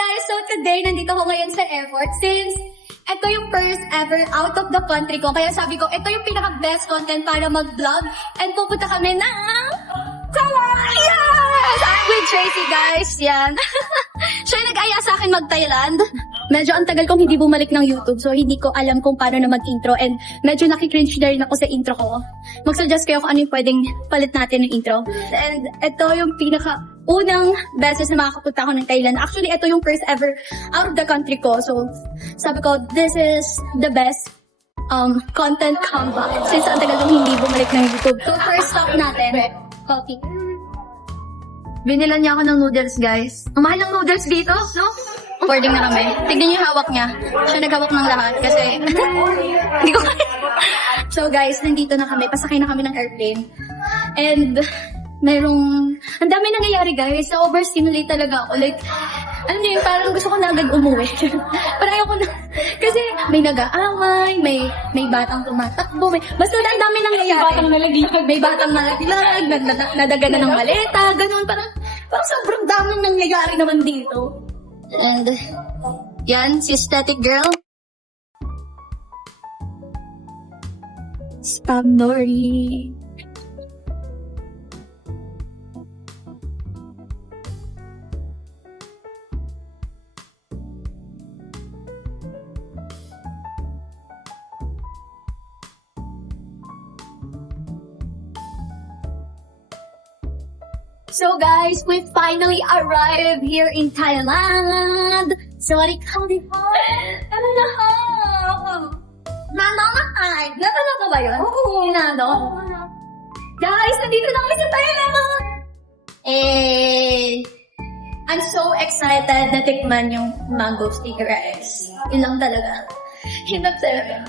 guys! So today, nandito ako ngayon sa airport since ito yung first ever out of the country ko. Kaya sabi ko, ito yung pinaka-best content para mag-vlog. And pupunta kami ng Thailand! Yes! I'm with Tracy, guys. Yan. Siya yung nag-aya sa akin mag-Thailand. Medyo ang tagal kong hindi bumalik ng YouTube, so hindi ko alam kung paano na mag-intro. And medyo nakikringe na rin ako sa intro ko. Mag-suggest kayo kung ano yung pwedeng palit natin ng intro. And ito yung pinaka-unang beses na makakapunta ako ng Thailand. Actually, ito yung first ever out of the country ko. So, sabi ko, this is the best content comeback since ang tagal kong hindi bumalik ng YouTube. So, first stop natin, coffee. Binilan niya ako ng noodles, guys. Ang mahal ng noodles dito, no? Boarding na kami. Tignan niyo yung hawak niya. Siya naghawak ng lahat kasi hindi ko kaya. So guys, nandito na kami. Pasakay na kami ng airplane. And ang dami nangyayari, guys. So overstimulate talaga ako. Like, alam niyo yun, parang gusto ko na agad umuwi. Parang ayoko na. Kasi may nag-aaway, may batang tumatakbo, basta ang dami nangyayari. May batang nalaglag, nadaga na ng maleta, ganun. Parang sobrang daming nangyayari naman dito. And, yan, si aesthetic girl. Spam Nori. So guys, we finally arrived here in Thailand. Sorry, come ano na ha? Nananakay. Natalaga ba yun? Oo. Guys, nandito na kami sa Thailand. I'm so excited na tikman yung mango sticky rice. Yun lang talaga. Yun lang talaga.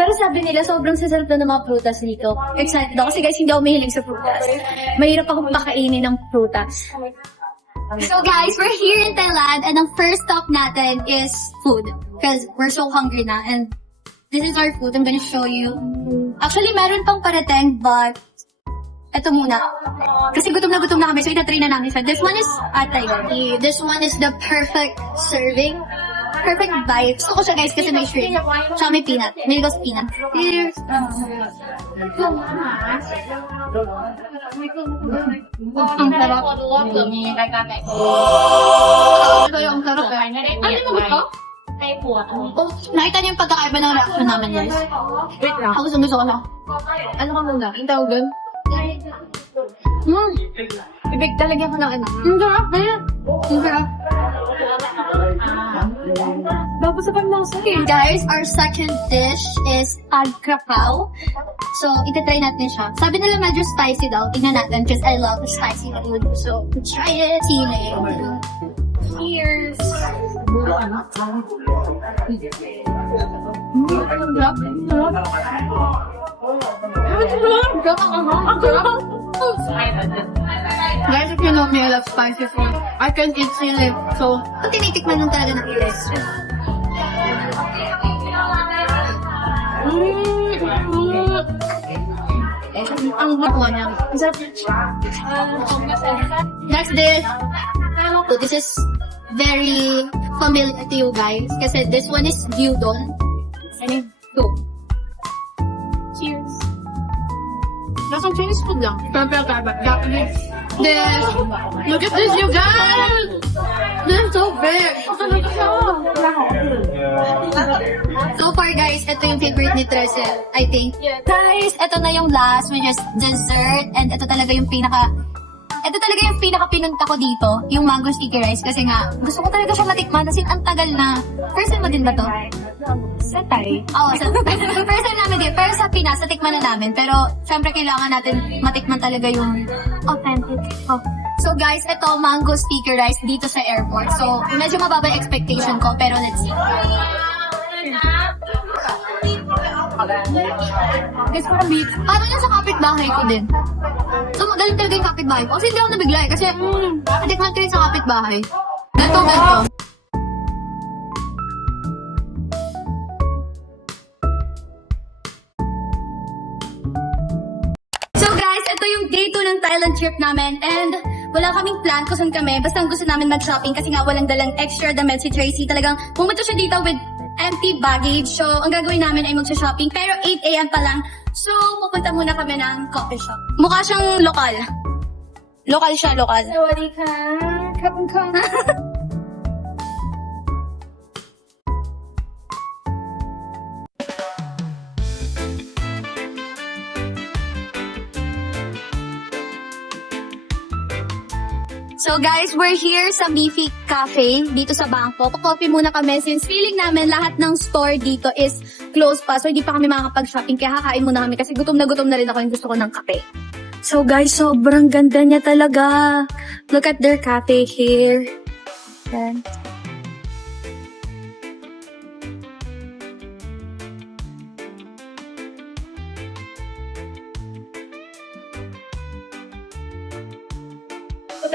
Pero sabi nila, sobrang sasarap na ng mga prutas dito. Excited ako kasi guys, hindi ako mahilig sa prutas. Mahirap akong pakainin ng prutas. So guys, we're here in Thailand and ang first stop natin is food. Because we're so hungry na and this is our food. I'm gonna show you. Actually, meron pang parating but eto muna. Kasi gutom na kami so itatry na namin siya. This one is atay. This one is the perfect serving. Perfect bite. Gusto ko siya guys kasi may shrimp. Tsaka may peanut. May ligos peanut. Cheers! Ang sarap. Ang sarap eh. Ano mo ito? Oh, nakita niyo yung pagkakaiba ng reaction namin guys. Wait lang. Ako gusto ko na. Ano ka muna? Ang tawag doon? Ibig talaga ko ng ano. Ang sarap eh. Ang sarap. Guys, our second dish is pad krapao. So, itatry natin siya. Sabi nila medyo spicy daw. Tingnan natin because I love spicy food. So, let's try it. Cheers! Guys, if you know me, I love spicy food. I can eat chili. So, tinitikman lang talaga ng ilis. Ang buko niya. Next dish. So, this is very familiar to you guys. Kasi this one is gyudon. And soup. Cheers. Lasang Chinese food lang. Japanese. This. Look at this, you guys! This is so big. So far, guys, ito yung favorite ni Tresel, I think. Guys, ito na yung last, which is dessert. And ito talaga yung pinaka-pinunta ko dito, yung mango sticky rice. Kasi nga, gusto ko talaga siya matikman. Kasi ang tagal na. First time mo din ba to? Sa Thai? Oo, first time namin din. Pero sa Pinas, natikman na namin. Pero, syempre, kailangan natin matikman talaga yung authentic. Oh. So, guys, ito, mango sticky rice dito sa airport. So, medyo mababa yung expectation ko. Pero, let's see. Guys, parang yan sa kapitbahay ko din. So, magaling talaga yung kapitbahay ko. Kasi hindi ako nabigla eh. Kasi, natikman ko rin sa kapitbahay. Ganto. So guys, ito yung day 2 ng Thailand trip namin. And wala kaming plan kung saan kami. Basta gusto namin mag-shopping kasi nga walang dalang extra damit si Tracy. Talagang pumunta siya dito with empty baggage. So, ang gagawin namin ay mag-shopping. Pero 8 a.m. pa lang. So, pupunta muna kami ng coffee shop. Mukha siyang lokal. Lokal siya, lokal. Sawadee ka. Kapag ka. So guys, we're here sa Beefy Cafe dito sa Bangko. Coffee muna kami since feeling namin lahat ng store dito is closed pa. So hindi pa kami makakapag-shopping kaya kakain muna kami kasi gutom na rin ako yung gusto ko ng kape. So guys, sobrang ganda niya talaga. Look at their cafe here. Yan.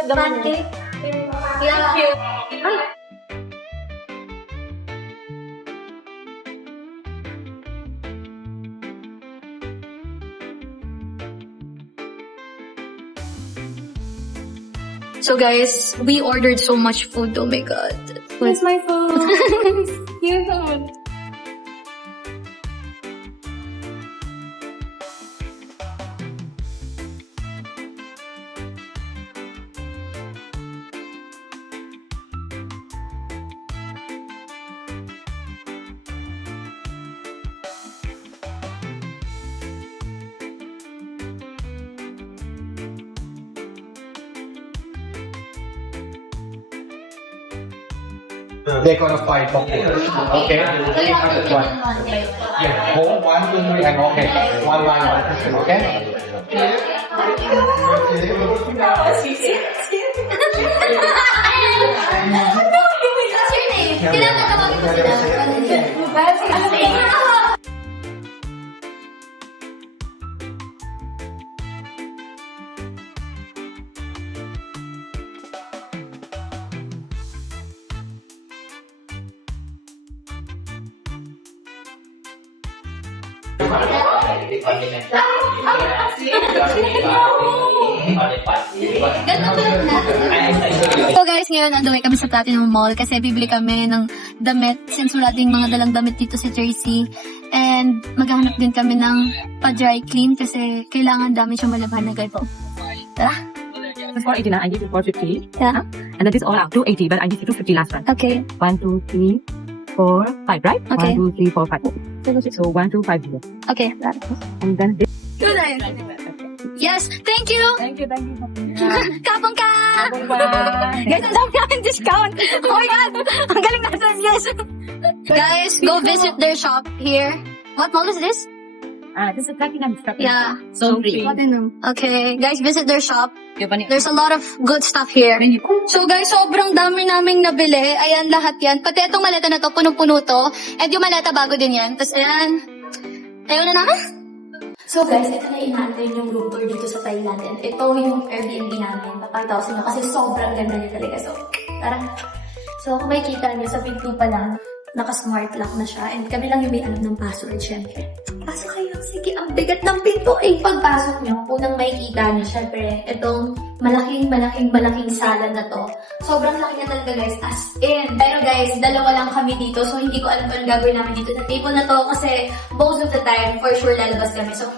Pancake. Yeah. Ay. So guys, we ordered so much food. Oh my god. Where's my phone? Your phone. They're gonna fight for food. Okay? Yeah, hold 1, 2, 3, and okay. One by one. Okay? What's your name? Kailangan tawagin ko sila. So guys, ngayon nandoy kami sa Platinum Mall kasi bibili kami ng damit since wala ding mga dalang damit dito si Tracy. And maghahanap din kami ng pa-dry clean kasi kailangan dami siyang malaban na ganito. Tara. It's 489, I give you 450. Yeah. And then this all out 280, but I give you 250 last one. Okay. 1, 2, 3, 4, 5, right? Okay. 1, 2, 3, 4, 5. So 1, 2, 5, 0. Okay. And then this. Good. Yes. Thank you. Thank you. Kapong ka! Bye. Guys, ang dami namin discount. Oh my God! Ang galing natin, yes. Guys, go visit their shop here. What mall is this? This is Platinum. Yeah. So free. Okay, guys, visit their shop. There's a lot of good stuff here. So guys, sobrang dami naming nabili. Ayan, lahat yan. Pati itong maleta na to, punong-puno to. And yung maleta, bago din yan. Tapos ayan. Ayun na naman. So guys, ito na inaantay yung room tour dito sa Thailand. And ito yung Airbnb namin. Papakita ko sa inyo kasi sobrang ganda niya talaga. So, tara. So, kung makikita niyo, sa pinto pa lang, naka-smart lock na siya. And kami lang yung may alam ng password, syempre. Pasok kayo. Sige, ang bigat ng pinto eh. Pagpasok niyo, unang makikita niyo, syempre, itong malaking sala na to. Sobrang laki niya talaga guys, as in. Pero guys, dalawa lang kami dito. So, hindi ko alam kung anong gagawin namin dito sa table na to. Kasi, most of the time, for sure, lalabas kami. So,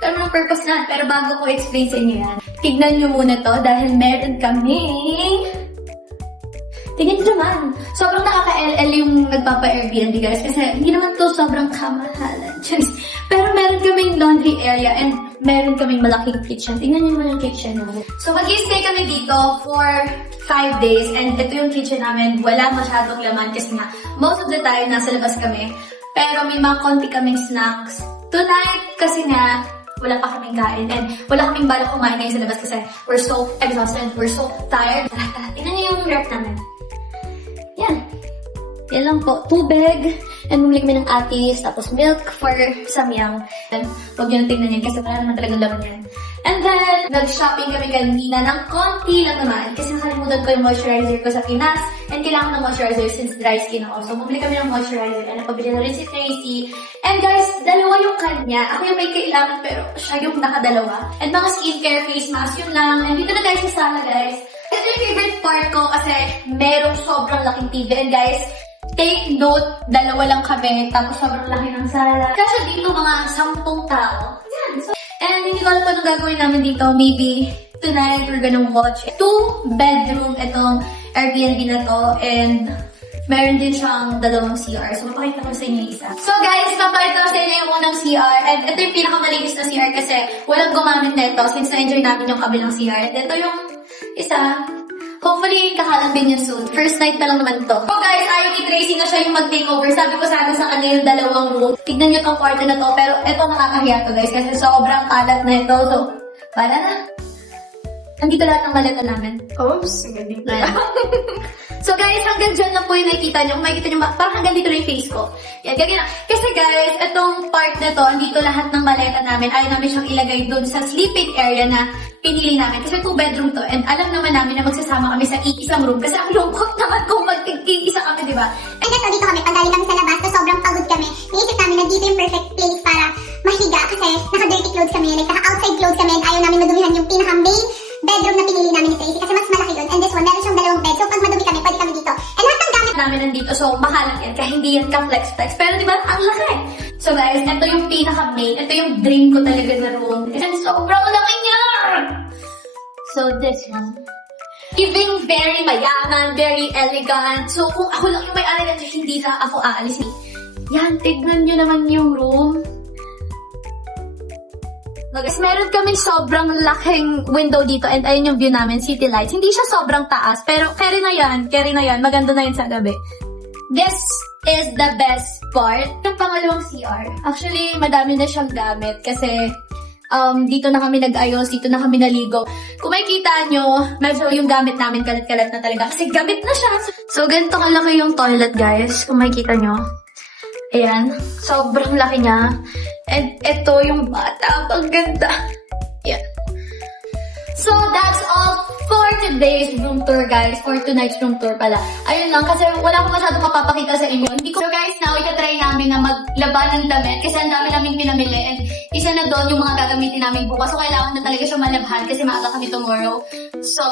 karoon ng purpose na. Pero bago ko explain sa inyo yan, tignan niyo muna to dahil meron kaming... Tingnan nyo naman. Sobrang nakaka-LL yung nagpapa-Airbnb guys. Kasi hindi naman to sobrang kamahalan. Pero meron kaming laundry area and meron kaming malaking kitchen. Tingnan nyo naman yung kitchen namin. So mag-i-stay kami dito for 5 days. And ito yung kitchen namin. Wala masyadong laman kasi nga most of the time nasa labas kami. Pero may mga konti kaming snacks. Tonight kasi nga wala pa kaming kain and wala kaming balak kumain ngayon sa labas kasi we're so exhausted, we're so tired. Tingnan nyo yung rep namin. Yan. Yan lang po. Tubig. And bumili kami ng atis. Tapos milk for samyang. And huwag nyo na tingnan yan kasi wala naman talagang laman yan. And then, nag-shopping kami kanina ng konti lang naman kasi nakalimutan ko yung moisturizer ko sa Pinas and kailangan ng moisturizer since dry skin ako. So, bumili kami ng moisturizer and napabili na rin si Tracy. And guys, dalawa yung kanya. Ako yung may kailangan pero siya yung nakadalawa. And mga skincare face mask, yun lang. And dito na guys sa sala guys. Ito yung favorite part ko kasi merong sobrang laking TV. And guys, take note, dalawa lang kami, tapos sobrang laki ng sala. Kasi dito mga 10 tao. Yan. So, and hindi ko alam kung anong gagawin namin dito. Maybe tonight we're gonna watch 2-bedroom itong Airbnb na to. And meron din siyang 2 CR. So, mapakita ko sa inyo isa. So guys, papakita ko sa inyo yung unang CR. And ito yung pinakamalinis na CR kasi walang gumamit na ito since na-enjoy namin yung kabilang CR. And ito yung isa. Hopefully, kakalang din yun soon. First night na lang naman to. So guys, ayaw ni Tracy na siya yung mag-takeover. Sabi ko sana sa kanya yung 2 room. Tignan nyo tong kwarto na to. Pero ito nakakahiya to guys kasi sobrang kalat na ito. So, para na. Andito lahat ng maleta namin. Oops, hindi ko. Ayan. So guys, hanggang dyan lang po yung nakikita nyo. Kung makikita nyo, parang hanggang dito na yung face ko. Yan, ganyan lang. Kasi guys, itong part na to, andito lahat ng maleta namin. Ayaw namin siyang ilagay doon sa sleeping area na pinili namin. Kasi 2-bedroom to. And alam naman namin na magsasama kami sa iisang room. Kasi ang lungkot naman kung mag-iisa kami, di ba? And ito, dito kami, pag galing kami sa labas, so sobrang pagod kami. Naisip namin na dito yung perfect place para mahiga kasi naka-dirty clothes kami, like naka-outside clothes kami, and ayaw namin madumihan yung pinaka-main bedroom na pinili namin ni Tracy kasi mas malaki yun. And this one, meron siyang 2 bed. So pag madumi kami, pwede kami dito. And lahat ng gamit Namin nandito. So, makalat yan. Kaya hindi yan ka-flex-flex. Pero di ba, ang laki. So guys, ito yung pinaka-main. Ito yung dream ko talaga na room. And sobrang laki niya! So, this one. Giving very mayaman, very elegant. So, kung ako lang yung may-ari na hindi na ako aalis. Yan, tignan nyo naman yung room. Guys, meron kami sobrang laking window dito and ayun yung view namin, city lights. Hindi siya sobrang taas, pero carry na yan. Maganda na yan sa gabi. This is the best part. Yung pangalawang CR. Actually, madami na siyang gamit kasi dito na kami nag-ayos, dito na kami naligo. Kung makikita nyo, medyo yung gamit namin kalat-kalat na talaga kasi gamit na siya. So, ganito kalaki yung toilet, guys. Kung makikita nyo. Ayan. Sobrang laki niya. And ito yung bata. Ang ganda. Yan. So, that's all for today's room tour, guys. For tonight's room tour pala. Ayun lang, kasi wala akong masyadong mapapakita sa inyo. So, guys, now, itatry namin na maglaba ng damit kasi ang dami namin pinamili. And isa na doon yung mga gagamitin namin bukas. So, kailangan na talaga siya malabhan kasi maaga kami tomorrow. So,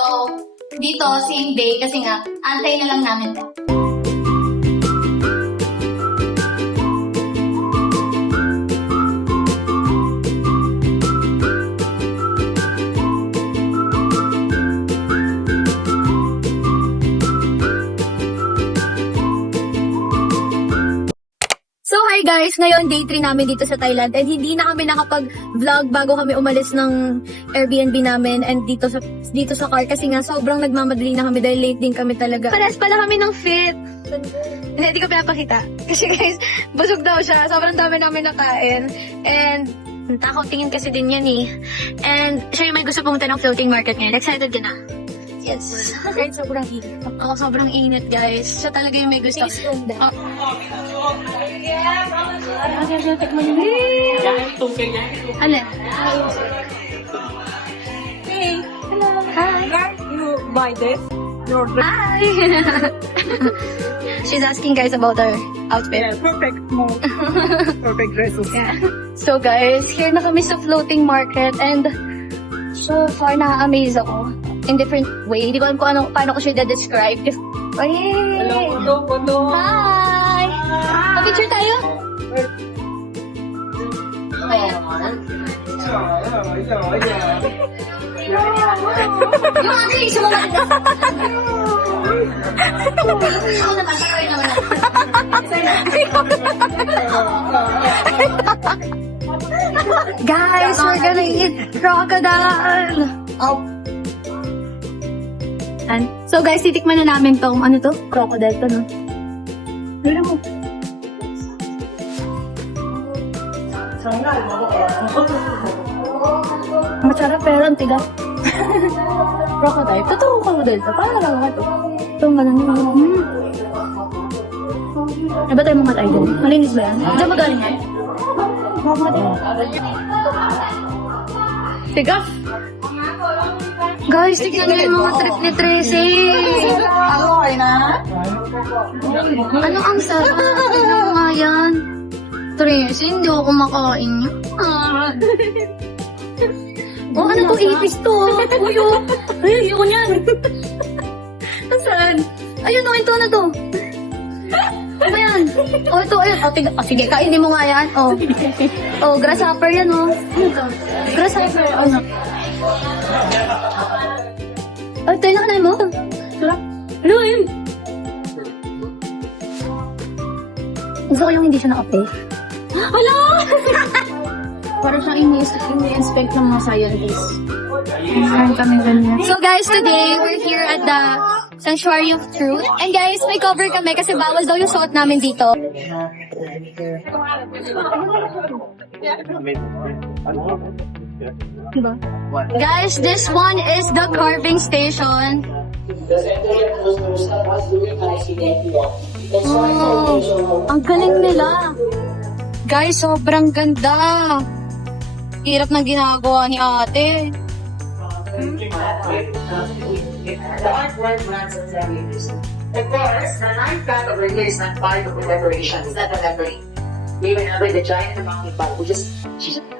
dito, same day kasi nga, antay na lang namin to. So hi guys, ngayon day 3 namin dito sa Thailand and hindi na kami nakapag-vlog bago kami umalis ng Airbnb namin and dito sa car kasi nga sobrang nagmamadali na kami dahil late din kami talaga. Pares pala kami ng fit. Hindi ko pinapakita. Kasi guys, busog daw siya. Sobrang dami namin nakain. And takaw tingin kasi din yan eh. And siya yung may gusto pumunta ng floating market ngayon. Excited ka na? Yes. Kahit sobrang init. Oo, sobrang init guys. Siya talaga yung may gusto. Alin? Hey, Hello. Hi. where you buy this? Your dress. Hi. She's asking guys about our outfit. Yeah, perfect mode. Perfect dresses. Yeah. So guys, here na kami sa floating market and so far na-amaze ako in different way. Hindi ko alam kung paano ko siya describe. Oh, yay! Hello. Hi! Pa-picture tayo? Yung ano yung sumunod na. Ako naman, sorry naman ako. Guys, we're gonna eat crocodile! Oh. So guys, titikman na namin tong ano to? Crocodile to, no? Ano mo? Masarap pero ang tigas. Crocodile? Totoo crocodile to? Parang nalawa to. Ito ang ganun yun. Iba tayo mga tayo din. Malinis ba yan? Diyan magaling yan? Teka. Guys, tignan nyo yung mga trip ni Tracy. Okay na? Ano ang sarap? Tignan mo nga yan. Tracy, hindi ako kumakain yun. Oh, ano to? 80s to. Uy, oh. Ay, ayoko niyan. Saan? Ayun, oh, ito na to. Ano ba yan? Oh, ito, ayun. Oh, sige, kainin mo nga yan. Oh. Oh, grasshopper yan, oh. Ano to? Grasshopper. Ano? Oh, ito yung nakanain mo. Ano yun? Gusto ko yung hindi siya naka-pay. Hala! Parang siyang ini-inspect ng mga scientists. So guys, today we're here at the Sanctuary of Truth. And guys, may cover kami kasi bawal daw yung suot namin dito. Diba? Guys, this one is the carving station. Oh, ang galing nila. Guys, sobrang ganda. Hirap na ginagawa ni ate. Of course, the ninth cut of the is not part of the decoration. It's not a memory. We remember the giant and the mountain part, which is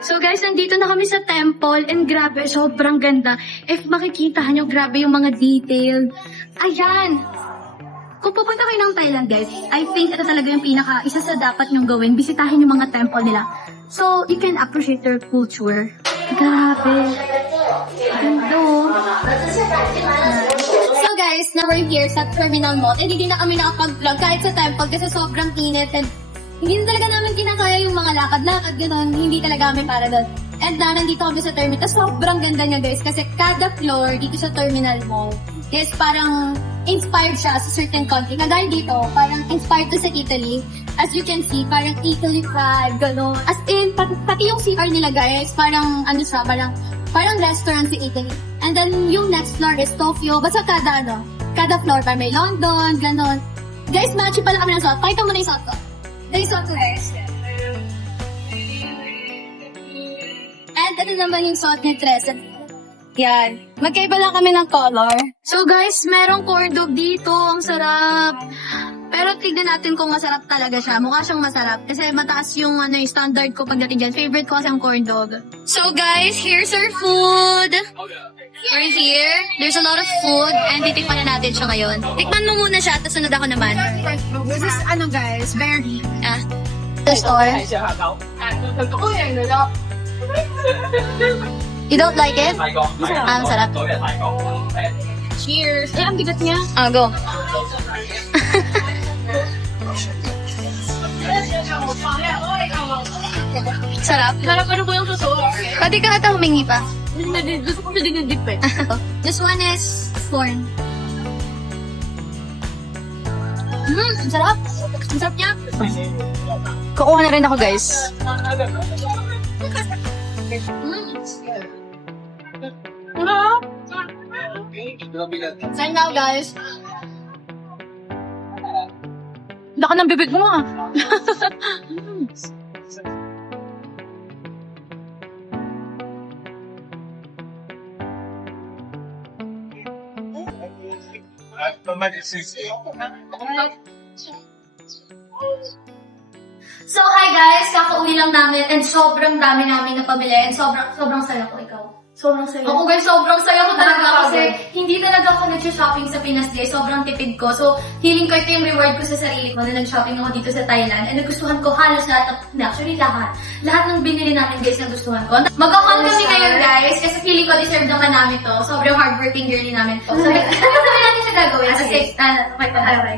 So guys, nandito na kami sa temple and grabe, sobrang ganda. If makikita nyo, grabe yung mga detail. Ayan! Kung pupunta kayo ng Thailand guys, I think ito talaga yung isa sa dapat nyong gawin. Bisitahin yung mga temple nila. So, you can appreciate their culture. Grabe. Ganda oh. So guys, now we're here sa Terminal Mall. And hindi na kami nakapag-vlog kahit sa temple kasi sobrang init and hindi na talaga namin kinakaya yung mga lakad-lakad, gano'n. Hindi talaga namin para doon. And nandito kami sa terminal. Sobrang ganda niya guys kasi kada floor dito sa Terminal Mall is parang inspired siya sa certain country. Kagaya dito, parang inspired to sa Italy. As you can see, parang Italy flag, gano'n. As in, pati yung CR nila guys, parang ano siya, parang restaurant sa Italy. And then yung next floor is Tokyo. Basta kada floor pa may London, gano'n. Guys, matchy pala kami ng suot. Pakita mo na yung suot ko. Ito yung suot ko guys. And ito naman yung suot ni Tres. Yan. Magkaiba lang kami ng color. So guys, merong corn dog dito. Ang sarap. Pero tignan natin kung masarap talaga siya. Mukha siyang masarap. Kasi mataas yung yung standard ko pagdating dyan. Favorite ko kasi ang corn dog. So guys, here's our food. We're here. There's a lot of food. And titikman na natin siya ngayon. Tikman mo muna siya, tapos sunod ako naman. This is ano guys, berry. The store. You don't like it? Ang sarap. Cheers! Eh, ang bigat niya. Go. Sarap. Sarap ano ba yung suso? Pwede ka ata humingi pa. Gusto ko siya dinidip eh. This one is corn. Ang sarap. Ang sarap niya. Kukuha na rin ako, guys. Sign now, guys. Laka ng bibig mo, ah. So, hi guys! Kakauwi lang namin and sobrang dami namin napamili and sobrang saya ko ikaw. Sobrang saya. Ako guys, sobrang saya ko talaga kasi hindi talaga ako nag-shopping sa Pinas guys. Sobrang tipid ko. So, feeling ko ito yung reward ko sa sarili ko na nag-shopping ako dito sa Thailand. And nagustuhan ko halos lahat. Actually, lahat. Lahat ng binili namin guys nagustuhan ko. Mag-haul kami ngayon guys kasi feeling ko deserve naman namin to. Sobrang hardworking girlie namin to. Sabi natin siya gagawin. Kasi,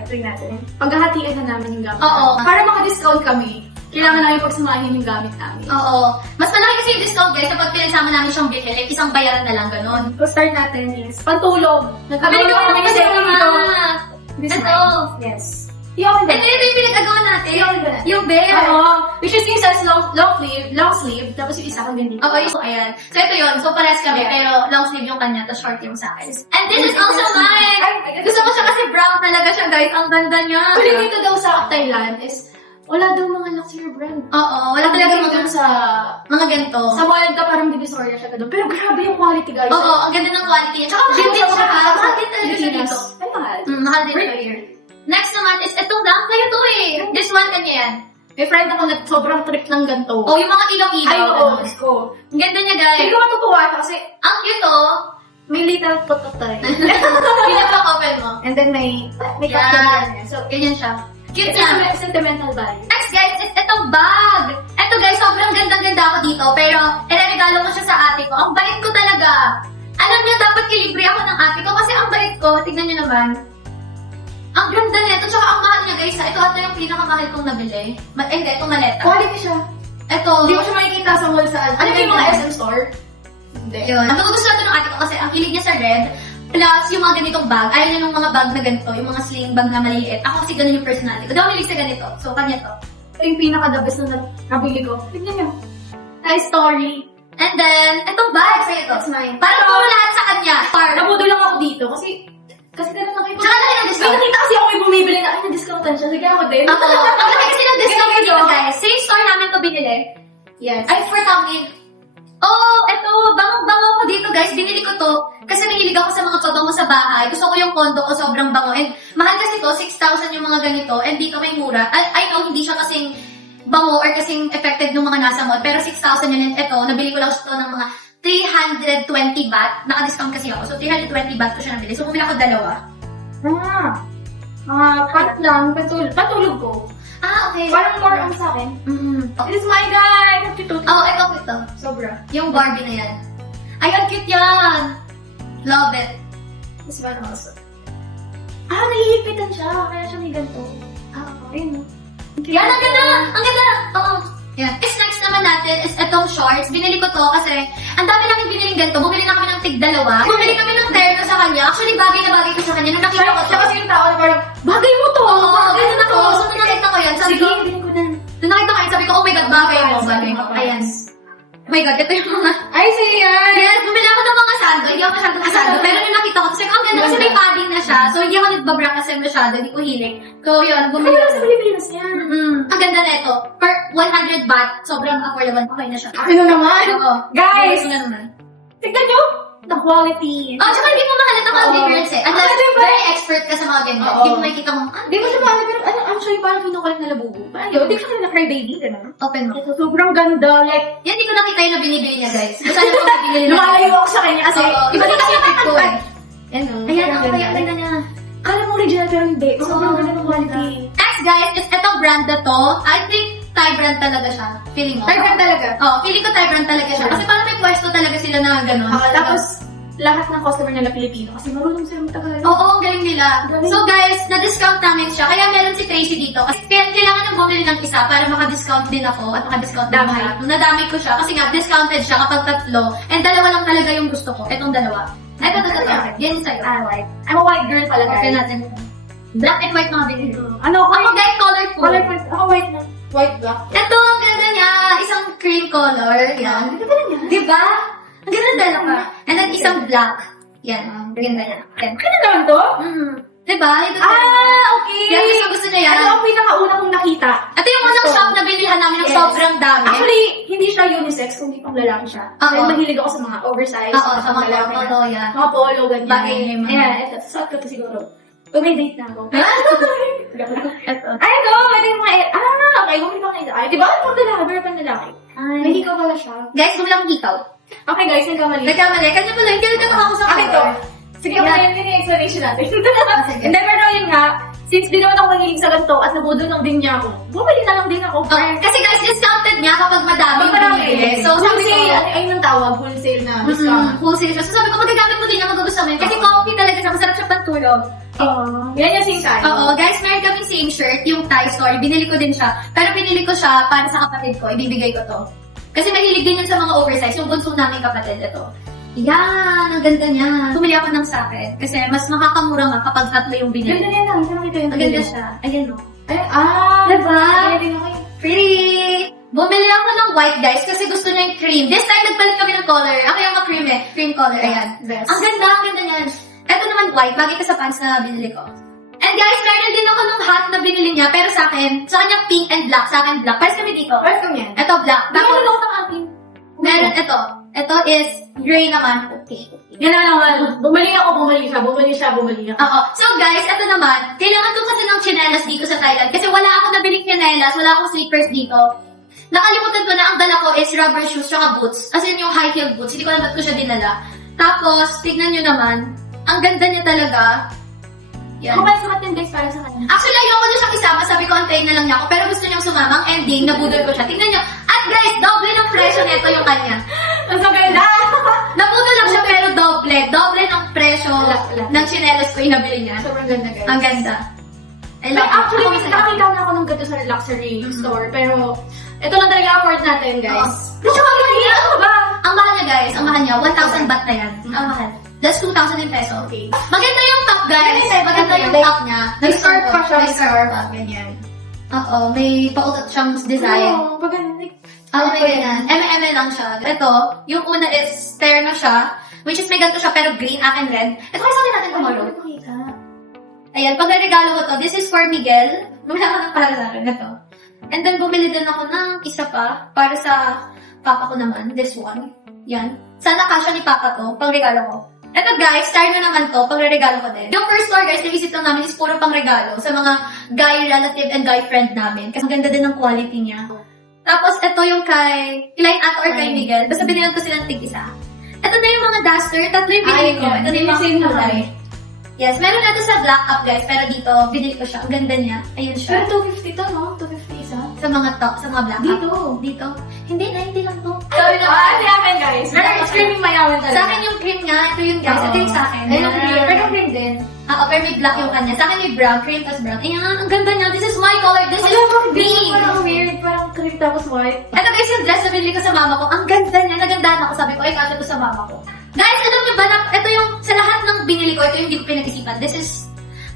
Try natin. Paghahatiin na namin yung gamit. oo. Para maka-discount kami, kailangan namin pagsamahin yung gamit namin. Oo. Mas malaki kasi yung discount guys kapag pinagsama namin siyang bilhin. Like, isang bayaran na lang ganun. So, start natin is pantulog. Kabili ko kami namin sa sa dito. This Ito. Yes. Yung Ito yung pinag-agawa natin. Yung bear. Oo. Which is yung says long sleeve, tapos yung isa kang ganito. Oo, yung ayan. So, ito yun. So, pares kami. Pero long sleeve yung kanya, tapos short yung sa akin. And this is also mine! Gusto ko siya kasi brown talaga siya, guys. Ang ganda niya. Actually, dito daw sa Thailand is Wala daw mga luxury brand. Oo, wala talaga Talaga mga, sa... mga ganito. Sa mall ka parang divisoria siya ka doon. Pero grabe yung quality, guys. Oo, ang ganda ng quality niya. Tsaka mahal din siya. Mahal din talaga siya dito. Ay, mahal. Mahal din siya. Next naman is itong lang. Kayo to eh. This one, kanya yan. May friend ako na sobrang trip ng ganito. Oh, yung mga ilaw-ilaw. Ay, oo. ganun. Let's go. Ang ganda niya, guys. Hindi ko matutuwa ito kasi Ang cute, oh. may little photo tayo. Pinapang-open mo. And then may Yan. caption niya. So, Ganyan siya. Cute it's niya. a sentimental value. Next, guys, is itong bag. Ito, guys, sobrang ganda-ganda ako dito. Pero, iregalo ko siya sa ate ko. Ang bait ko talaga. Alam niyo, dapat kilibre ako ng ate ko kasi ang bait ko. Tignan niyo naman. Ang ganda nito. Tsaka ang mahal niya, guys. Ito ata yung pinakamahal kong nabili. Hindi, itong maleta. Quality siya. Ito. Hindi mo siya makikita sa mall saan. Ano yung mga SM store? Hindi. Yun. Ang gusto natin ng ate ko kasi ang hilig niya sa red. Plus, yung mga ganitong bag. Ayaw niya ng mga bag na ganito. Yung mga sling bag na maliit. Ako kasi ganun yung personality ko. Daw hilig sa ganito. So, kanya to. Ito yung pinaka-the best na nabili ko. Tignan niyo. Nice story. And then, itong bag. Sa'yo to. That's mine. Parang puro lahat sa kanya. Nabudol lang ako dito kasi ganun na kayo. Tsaka laki ng May discount. nakita kasi ako may bumibili na, ay, na-discountan siya. Sige ako din. Ako. Ang laki kasi ng discount Ganito. dito, guys. Same store namin to binili. Yes. Ay, for Tommy. Oh, eto. Bango-bango ko dito, guys. Binili ko to. Kasi mahilig ako sa mga pabango sa bahay. Gusto ko yung condo ko sobrang bango. And mahal kasi to, 6,000 yung mga ganito. And dito may mura. I know, hindi siya kasing bango or kasing effective ng mga nasa mall. Pero 6,000 yun. And eto, nabili ko lang siya to ng mga 320 baht. Naka-discount kasi ako. So, 320 baht ko siya nabili. So, bumili ako dalawa. Pat lang, patulog ko. Ah, okay. Parang more on sa akin. Oh, This is my guy! Ang cute. oh ito, ito. Sobra. Yung Barbie na yan. Ay, ang cute yan! Love it. This one also. Nahihigpitan siya. Kaya siya may ganito. Ayun. Yan, ang ganda! Ang ganda! Oo. Yan. Next naman natin is itong shorts. Binili ko to kasi ang dami namin biniling ganito. Bumili na kami ng tig-dalawa. Bumili kami ng terno sa kanya. Actually, bagay na bagay ko sa kanya. Nung nakita ko to. Siya kasi yung tao na parang, bagay mo to! Oo, ganun ako. So, nung nakita ko yan, sabi ko, Sige, ko na. nung nakita ko yan, sabi ko, oh my God, bagay mo, bagay mo. Ayan. Oh my God, ito yung mga... Ay, sige yan! Yes, bumili ako ng mga sando. Hindi ako masyado masando. Pero nung nakita ko, kasi ang ganda kasi may padding na siya. So, hindi ako nagbabra kasi masyado. Hindi ko hilig. So, yun, bumili Ano ako. sa Pilipinas yan? Ang ganda na ito. Per 100 baht, sobrang affordable. Okay na siya. Ano naman? Oo. Guys! Ano naman? Tignan nyo! The quality. Oh, tsaka hindi mo mahalata mga Oo. difference eh. Unless very expert ka sa mga ganyan. Oo. Hindi mo makikita kung, Di ko siya maalam, pero ano, actually, parang kinukulit na labubo. Parang yun, di ko siya na-cry baby, gano'n. open mo. So, sobrang ganda, like, Yan, hindi ko nakita yung na binibili niya, guys. Basta na yung binibili niya. lumalayo ako sa kanya kasi, Oo. iba din kasi yung Ko tatagpad. eh. Yan o. Ayan, ang kaya ganda niya. Kala mo original pero hindi. Sobrang Oo. ganda ng quality. Next, guys, is itong brand na to. I think Thai brand talaga siya. Feeling mo? Thai brand talaga. Oh, feeling ko Thai brand talaga siya. Kasi parang may pwesto talaga sila na gano'n. Tapos, lahat ng customer nila Pilipino kasi marunong sila magtagalog. Oo, ang galing nila. Galing. So guys, na-discount namin siya. Kaya meron si Tracy dito. Kasi kailangan nang bumili ng isa para maka-discount din ako at maka-discount din Damay. siya. Nadamay ko siya kasi nga discounted siya kapag tatlo. And dalawa lang talaga yung gusto ko. Etong dalawa. Ito. Yan yung sa'yo. I like. I'm a white girl pala, Okay guys. natin. Black and white mga binili. Ano ako? Ako guys, colorful. Colorful. Ako white na. White black. Ito, ang ganda niya. Isang cream color. Yan. Ganda pala niya. Diba? Ang ganda dalawa. And then isang black. Yan. Ang ganda niya. Yan. Kaya naman to? Diba? Ito Okay. Yan, gusto niya yan. Ano ang pinakauna kong nakita? Ito yung unang shop na binilhan namin ng Yes. sobrang dami. Actually, hindi siya unisex, kundi pang lalaki siya. Oo. Dahil mahilig ako sa mga oversized, Oo, sa pang mga lalaki na. polo, yan. Mga polo, ganyan. Bagay na yung mga- Ayan, ito. Suot ko to siguro. Pag may date na ako. Ito. Ay, go! Pwede yung mga... okay. Bumili ko kayo. Ay, di ba? Pang lalaki, pero pang lalaki. May hikaw pala siya. Guys, bumili akong hikaw. Okay, guys, nagkamali. Nagkamali. Kanya pala, hindi rin ako sa Okay, to. Sige, Yeah. yun yung explanation natin. Sige. Hindi, pero yun nga, since di naman ako mahilig sa ganito at nabudol lang din niya ako, bumili na lang din ako. Kasi guys, discounted niya kapag madami yung binibili. So, sabi ko, wholesale, ayun ang tawag, wholesale na discount. wholesale siya. So, sabi ko, magagamit mo din yung magugustuhan mo yun. Kasi coffee talaga siya. Masarap siya pantulog. Yan yung same time. Oo, guys, meron kami same shirt, yung Thai Story. Binili ko din siya. Pero binili ko siya para sa kapatid ko. Ibibigay ko to. Kasi mahilig din yun sa mga oversize. Yung bunso namin kapatid, ito. Yan, ang ganda niya. Bumili ako ng sakin. Kasi mas makakamura nga kapag tatlo yung binili. Ganda niya lang, hindi nakita yung Ang ganda siya. Ayan o. Ay, Diba? Pwede na kayo. Pretty! Bumili ako ng white, guys, kasi gusto niya yung cream. This time, nagpalit kami ng color. Ako yung cream eh. Cream color. Ayan. Best. Ang ganda niyan. Ito naman white. Bagay ka sa pants na binili ko. And guys, meron din ako ng hat na binili binili niya, pero sa kanya pink and black, sa akin black. Pares kami dito. Pares kami yan. Ito black. Tapos, Tapos, ang akin. meron ito. Ito is gray naman. Okay. Yan naman. Bumali siya. Oo. So guys, ito naman, kailangan ko kasi ng chinelas dito sa Thailand. Kasi wala akong nabiling chinelas, wala akong slippers dito. Nakalimutan ko na ang dala ko is rubber shoes tsaka boots. As in yung high heel boots. Hindi ko alam ba't ko siya dinala. Tapos, tignan nyo naman, ang ganda niya talaga. Yan. Ako ba sukat yung guys para sa kanya? Actually, ayoko na siyang isama. Sabi ko, antayin na lang niya ako. Pero gusto niyang sumama. Ang ending, nabudol ko siya. Tingnan niyo. At guys, doble ng presyo nito yung kanya. Ang ganda! Nabudol lang siya, pero doble. Doble ng presyo ng chinelas ko yung nabili niya. Sobrang ganda guys. Ang ganda. I Like, love it. actually, Ako may masaya. nakakita na ako ng ganito sa luxury store. Pero, ito lang talaga afford natin guys. Pero tsaka ano ba? Ang mahal niya guys, ang mahal niya, 1,000 baht na yan. Ang mahal. That's 2,000 in peso. Okay. Maganda yung top guys. Maganda yung top niya. May scarf pa siya. May scarf. Ganyan. Oo, may pautot siyang design. Oo, paganda. Oo, may ganyan. M&M lang siya. Ito, yung una is terno siya, which is may ganito siya pero green, akin red. Ito kasi sabi natin tomorrow. Ayan, pag regalo ko to, this is for Miguel. Bumila ko ng para sa akin, ito. And then, bumili din ako ng isa pa, para sa papa ko naman, this one. Yan. Sana kasya ni papa to, pang regalo ko. Ito guys, terno naman to, pang regalo ko din. Yung first store guys, na-visit lang namin is puro pang regalo sa mga guy relative and guy friend namin. Kasi ang ganda din ng quality niya. Tapos, ito yung kay Ate or kay Miguel. Basta binilan ko silang tig-isa. Ito na yung mga duster. Tatlo yung binili ko. Ito na yung mga Same na kulay. Yes, meron na ito sa black up, guys. Pero dito, binili ko siya. Ang ganda niya. Ayun siya. Pero 250 to, no? 250 isa. Sa mga top, sa mga black Dito. up. Dito. Hindi na, hindi lang to. Sorry na. Ah, si akin guys. Pero Screaming mayaman talaga. Sa akin yung cream niya. Ito yung guys. Ito yung sa akin. Ayun, pero cream din. Pero may black yung kanya. Sa akin may brown. Cream tas brown. Ayan, ang ganda niya. This is my color. This is green. Parang weird. Parang cream tapos white. Ito guys yung dress na binili ko sa mama ko. Ang ganda niya. Nagandahan ako. Sabi ko, ay, kasya to sa mama ko. Guys, alam niyo ba na ito yung sa lahat ng binili ko, ito yung hindi ko pinag-isipan. This is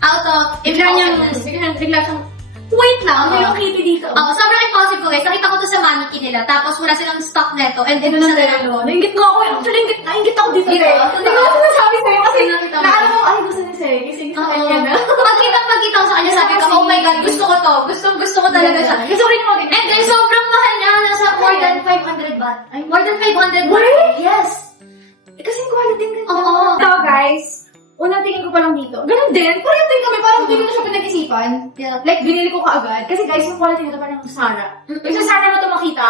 out of impulsiveness. Bigla siyang, wait lang, may yung kitty dito. Oo, sobrang impulsive ko guys. Nakita ko to sa mannequin nila. Tapos wala silang stock neto. And Ito ito na sa dalawa. Naingit ko ako. Actually, naingit ako dito. Dito? Hindi ko kasi nasabi sa'yo kasi Nakita mo. naano ko, ay, gusto ni Sey. Kasi gusto Oo. niya na. Pagkita ko sa kanya, sabi ko, oh my God, gusto ko to. Gusto ko talaga siya. Gusto rin mo. And then, sobrang mahal niya. Nasa more than 500 baht. More than 500 baht. Wait! Yes. Kasi quality din. Oo. Ito guys, unang tingin ko pa lang dito. Ganun din. Parang din kami, parang hindi ko na siya pinag-isipan. Yeah. Like, binili ko kaagad. Kasi guys, yung quality nito parang Zara. Yung sa Zara mo ito makita,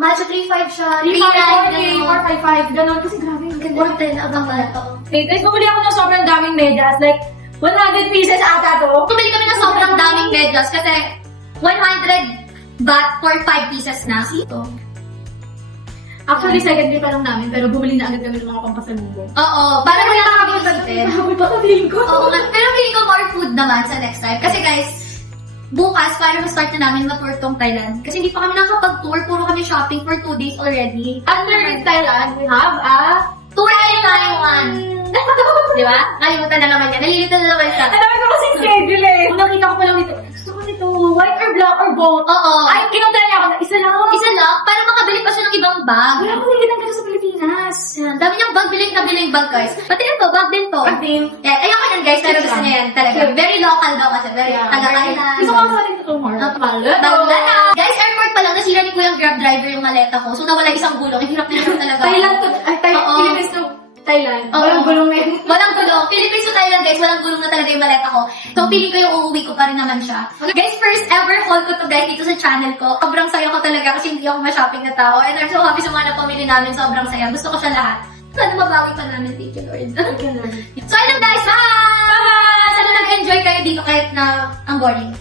Mahal siya 3.5 siya. 3.5, 4, 5, 5, ganun. Kasi grabe, ang ganda. Worth it. Abang mahal to. Okay, guys, bumili ako ng sobrang daming medyas. Like, 100 pieces ata to. Bumili kami ng sobrang daming medyas kasi 100 baht for 5 pieces na. Ito. Actually, second day pa lang namin, pero bumili na agad kami ng mga pampasalubong. Oo. Para wala kami isipin. Habol pa sabihin ko. Oo nga. Pero feeling ko more food naman sa next time. Kasi guys, bukas, para ma-start na namin ma-tour tong Thailand. Kasi hindi pa kami nakapag-tour. Puro kami shopping for 2 days already. After Thailand, we have a... Tour in Taiwan. Di ba? Kalimutan na naman yan. Nalilito na naman siya. Ang dami ko kasi schedule eh. Kung nakita ko pa lang dito, gusto ko nito, white or black or both. Oo. Ay, kinunta niya ako na isa lang. Isa lang, para makabili pa siya ng ibang bag. Wala akong nagiging ganito sa Pilipinas. Yan. Dami niyang bag, biling na biling bag, guys. Pati ito, bag din to. Pag din. Yeah, ayoko yan, guys, pero gusto niya yan talaga. Very local daw kasi. Very taga-Thailand. Gusto ko ang sa atin ito more. Bangla. Guys, airport pa lang, nasira ni Kuya Grab driver yung maleta ko. So, nawala isang gulong. Ang hirap na hirap talaga. Thailand to, Oo. Philippines to Thailand. Oo. Walang gulong na yun. Walang gulong. Philippines to Thailand, guys. Walang gulong na talaga yung maleta ko. So, feeling ko yung uuwi ko pa rin naman siya. Guys, first ever haul ko to, guys, dito sa channel ko. Sobrang saya ko talaga kasi hindi ako ma-shopping na tao. And I'm so happy sa mga napamili namin. Sobrang saya. Gusto ko siya lahat. Sana mabawi pa namin. Thank you, Lord. So, ayun guys. Bye! Sana nag-enjoy kayo dito kahit na ang boring.